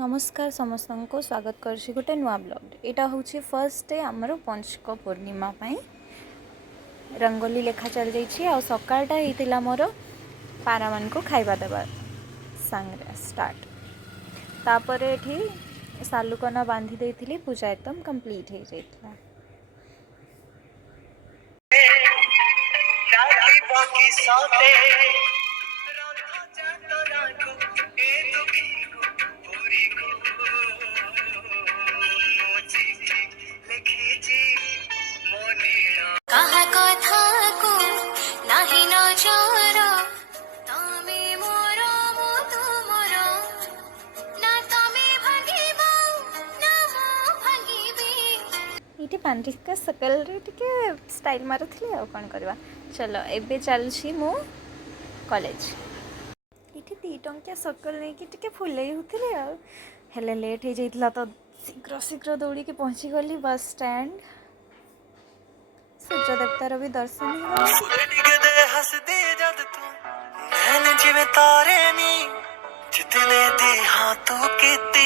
नमस्कार समस्त को स्वागत करछि गोटे नुआ ब्लॉग। एटा होछि फर्स्ट डे आमर पंचक पूर्णिमा पई रंगोली लेखा चल जाइछि आ सकाळटा हेतिला मोर पारा मान को खाइबा देबा संगे स्टार्ट। तापर एठी सालुकना बांधी देइथिली पूजा एकदम कंप्लीट हे जाइतला। ये पांडिका सकल टे स्टाइल मारुली आ कौन करवा। चलो एबे चलछि मु कॉलेज। ये दी टंकिया सकल नहीं कि फुले होते हेले लेट हो जाइतला तो शीघ्र शीघ्र दौड़ी के पहुँची गली बस स्टैंड। सूर्य देवतार भी दर्शन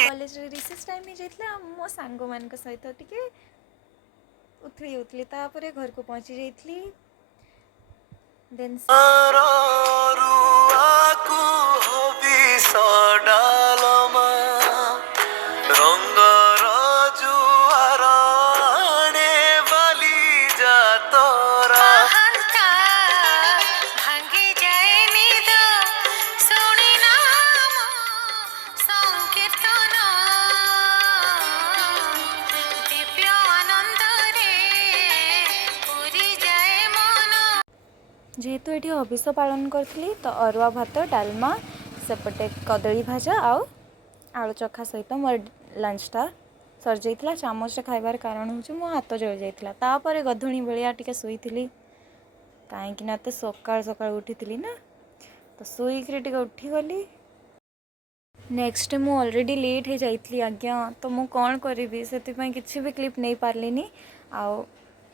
कॉलेज रिसेस टाइम हो जाइतला मो सांग मान सहित टिके उथली उथली तापर घर को पहुँची जाइतली। देन जेहेतु ये हबिष पालन करी तो अरुआ भात डालमा सेपटे कदली भाजा आलू चखा सहित मोर लंचटा सर जाइतला। चामच खाइबार कारण हूँ मो हाथ जल जाइतला। तापर गधुणी बेलिया टिके शुई कहीं ना सकाल सकाल उठी ना तो शुईक टिके उठीगली। नेक्स्ट मु ऑलरेडी लेट हो जाइतली आज्ञा तो मु कौन करी से किसी भी क्लिप नहीं पारलिनी। आउ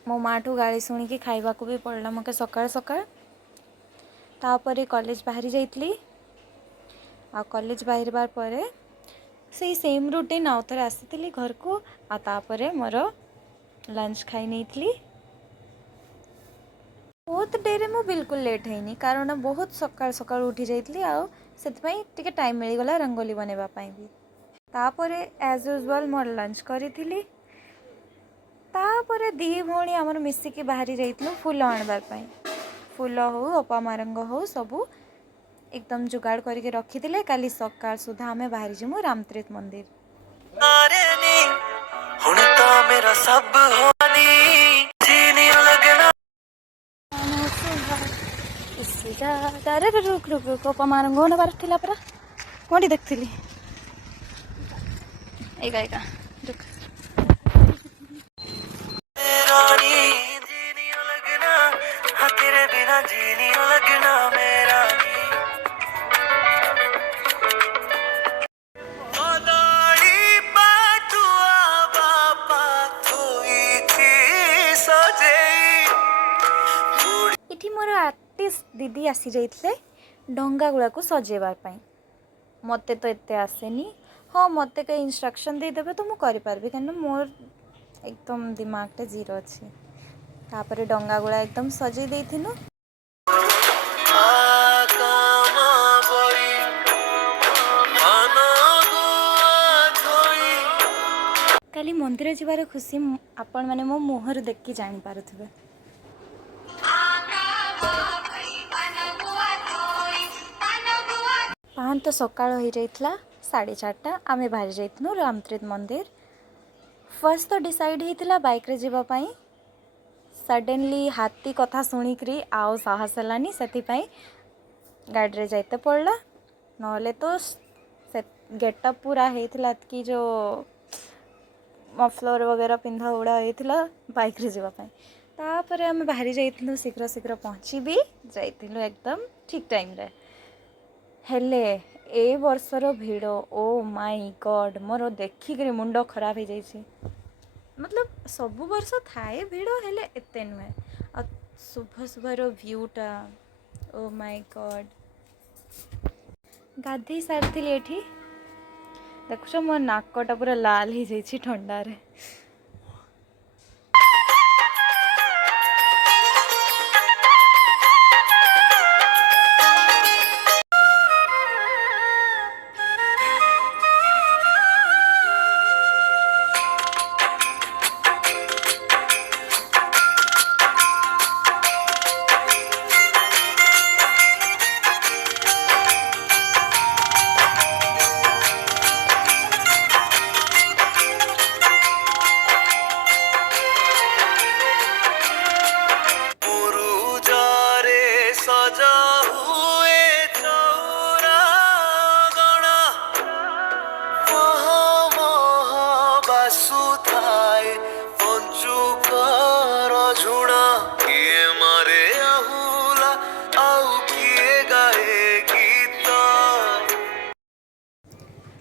मो माँ ठू गाड़ी शुणी खाइबा को भी पड़ला मके सकाल सकाल। तापर कॉलेज बाहरी जाइतली आ कॉलेज बाहर बार परे से सेम रूटीन आउ थे आसी घर को तापर मोर लंच खाई नहीं। बहुत डे मु बिल्कुल लेट है कारण बहुत सकाल सकाल उठी जाइतली आ सेतिपई टिके टाइम मिलगला रंगोली बनेबा पाई भी। तापर एज यूजुअल मोर लंच करी थी। तापर दी भौणी आमर मिसिकी बाहरी जाइतलु फूल आणबार पाई। फूल हो अपा मारंग हो सबू एकदम जुगाड़ करके रखी थिले काली सकाळ सुधा आमे बाहरी जिमु रामतीर्थ मंदिर। रुक रुक रुक अपा मारंग नबार थिला परा कोडी देखथिली एगा एगा रुक इठी मोर आर्टिस्ट दीदी आसी जाइतले डंगा गुड़ा को सजेबार पाई। मते तो एते आसेनी। हाँ मते कई इंस्ट्रक्शन दे देबे तो मु करि पारबी कारण मोर एकदम दिमाग टे जीरो अछि। तापर डंगा गुड़ा एकदम सजे देथिनु। काली मंदिर जीवार खुशी आपण माने मो मुहर देख के जानि पारुथिबे। पान तो सकाळ हो जाइतला 4:30 आमे बाहर जाइतनु रामतीर्थ मंदिर। फर्स्ट तो डिसाइड होता बाइक रे जीवा पाई सडनली हाथी कथा शुणिकी आउ साहस हलानी से गाड़ी रे जाइते पड़ला। नहले तो गेटअप पूरा होता कि जो मफलर वगैरह पिंधा उड़ा होता बाइक रे जीवा पाई। तापर आम बाहरी जाइतलु शीघ्र शीघ्र पहुँची भी जाइतलु एकदम ठीक टाइम रे। हेले ए वर्षर भिड़ ओ माय गॉड मोर देखिक मुंड खराब हो जाइए। मतलब सबु वर्ष थाए भिड़ हेले एते नुहे आ शुभ शुभर व्यूटा ओ माय गॉड। गाधे सारी एठी ଦେଖୁଛ ମୋ ନାକଟା ପୁରା ଲାଲ ହେଇଯାଇଛି ଥଣ୍ଡାରେ।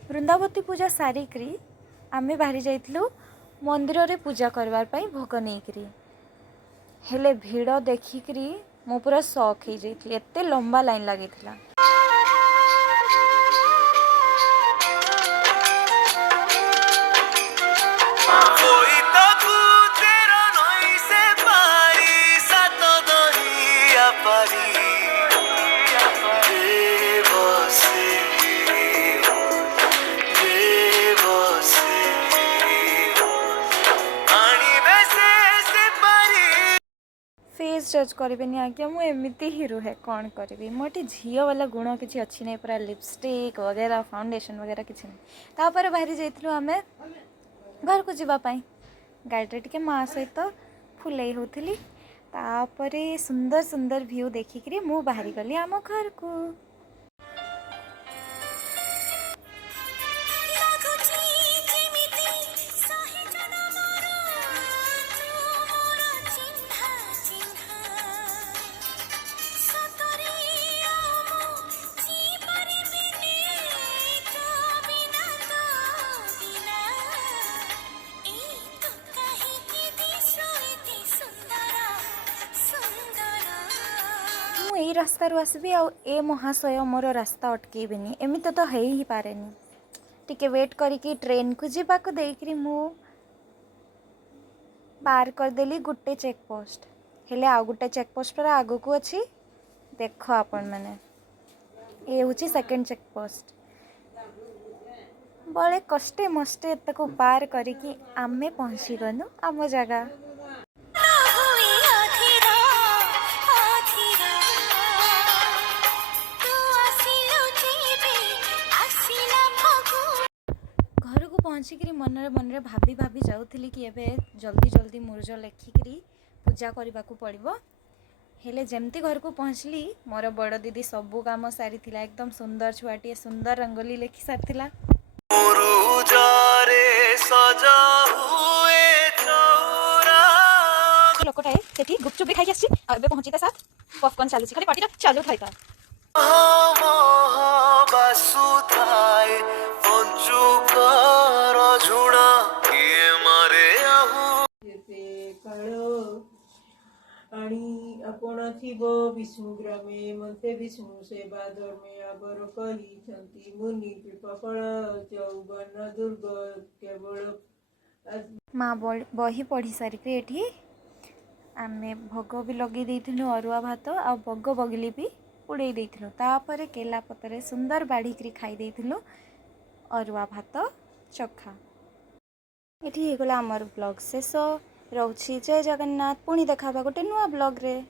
ବୃନ୍ଦାବତୀ ପୂଜା ସାରିକିରି ଆମେ ବାହାରି ଯାଇଥିଲୁ ମନ୍ଦିରରେ ପୂଜା କରିବା ପାଇଁ ଭୋଗ ନେଇକିରି। ହେଲେ ଭିଡ଼ ଦେଖିକିରି ମୁଁ ପୁରା ସକ୍ ହେଇଯାଇଥିଲି, ଏତେ ଲମ୍ବା ଲାଇନ୍ ଲାଗିଥିଲା। फेस जज करेनि आज्ञा, मु एमती ही रुहे, कौन करी मोटे झील वाला गुण किसी अच्छी नहीं, पूरा लिपस्टिक वगैरह फाउंडेशन वगैरह किसी नहीं। तापर बाहरी जाइलु आम घर को जावाई, गाड़ी टे माँ सहित फुलई होती। तापर सुंदर सुंदर व्यू देखिक मु बाहरी गली आम घर को। यही रास्ता आसबि ए महाशय मोर रास्ता अटकेबेनी, एमती तो है ही पारे। टिके वेट करिकी ट्रेन को जीवाक देकरी मु पार करदेली गुटे चेकपोस्ट। हेले आ गुटे चेकपोस्ट पर आगु को अच्छी देख आपण मैंने, ये हूँ सेकेंड चेकपोस्ट। बड़े कष्टे मस्ते ताको पार करिकी आमे पहुँची गलु आम जगह। पहुँचिकी मनरे मनरे भाभी भाभी जाऊली कि एबे जल्दी जल्दी मुर्ज लेखिकी पूजा करने को पड़ो। हेले जमती घर को पहुँचली मोर बड़ दीदी सबू काम सारी एकदम सुंदर छुआटे सुंदर रंगोली लेखि सारी। लोकटाए सेठी गुपचुप भी खाई आसी आबे पहुंची साथ पॉपकॉर्न चालू खाली पार्टी चालू थाई था। आपण थिब विष्णु ग्रामे मते विष्णु सेवा धर्मे आबर कही मुनि पिपफल चौवन दुर्ग केवल। माँ बही पढ़ी सारिक ये आम भोग भी लगे देलु अरुआ भात आ बग बगली भी उड़े देलु। तापर केला पतरे सुंदर बाढ़ी खाई देलु अरुआ भात चखा। ये गला आमर ब्लॉग शेष रोची। जय जगन्नाथ, पुणी देखा गोटे नुआ ब्लॉग रे।